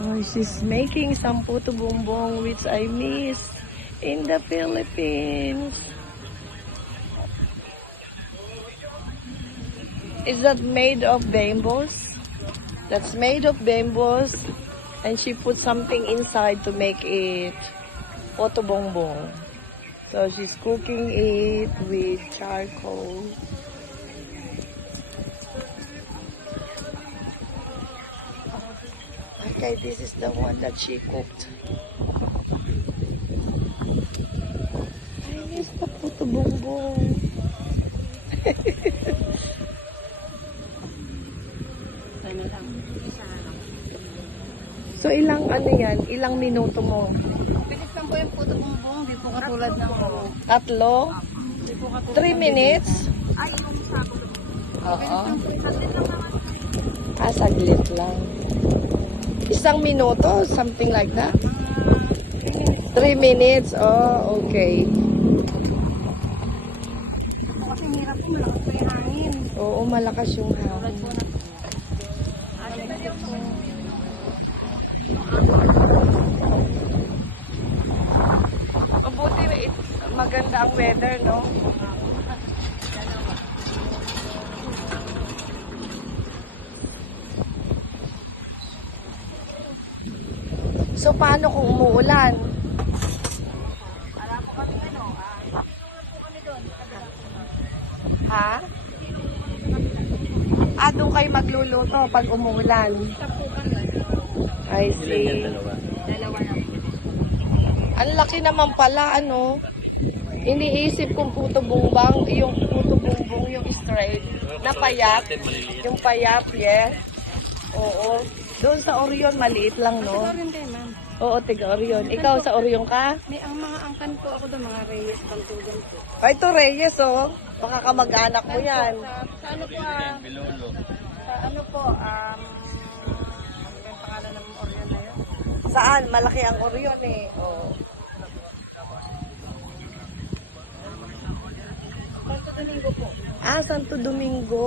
Oh, she's making some puto bumbong which I miss in the Philippines. Is that made of bamboos? That's made of bamboos, and she put something inside to make it puto bumbong. So she's cooking it with charcoal. Okay, this is the one that she cooked. I miss the puto bumbong. So ilang ano yan? Ilang minuto mo? Pilit lang po yung puto bumbong, di po katulad ng Tatlo? di po katulad 3 minutes? ay yung sabi. Oo. Pilit lang naman. Saglit lang. Isang minuto? Something like that? 3 minutes? Oh, okay. Kasi hirap po, malakas po yung hangin. Oo, malakas yung hangin. Mabuti maganda ang weather, no? So, paano kung umuulan? Wala po kami po kami doon. Ha? Doon kayo magluluto pag umuulan. Tapo kami. I see. Dalawa na. Ang laki naman pala, ano? Iniisip kong puto bumbang, yung puto bumbong, yung straight, na payat. Yung payat, yes. Oo. Doon sa Orion, maliit lang, no? Ito rin din, ma'am. Oo, tiga Orion. Ikaw sa Orion ka? May ang mga angkan po ako doon, mga Reyes, Bantugan po. Ay, ito Reyes, oh. Baka kamag-anak mo yan. Sa ano po, sa ano po, ano yung pangalan ng Orion na yun? Saan? Malaki ang Orion, eh. Oo. Santo Domingo po. Santo Domingo.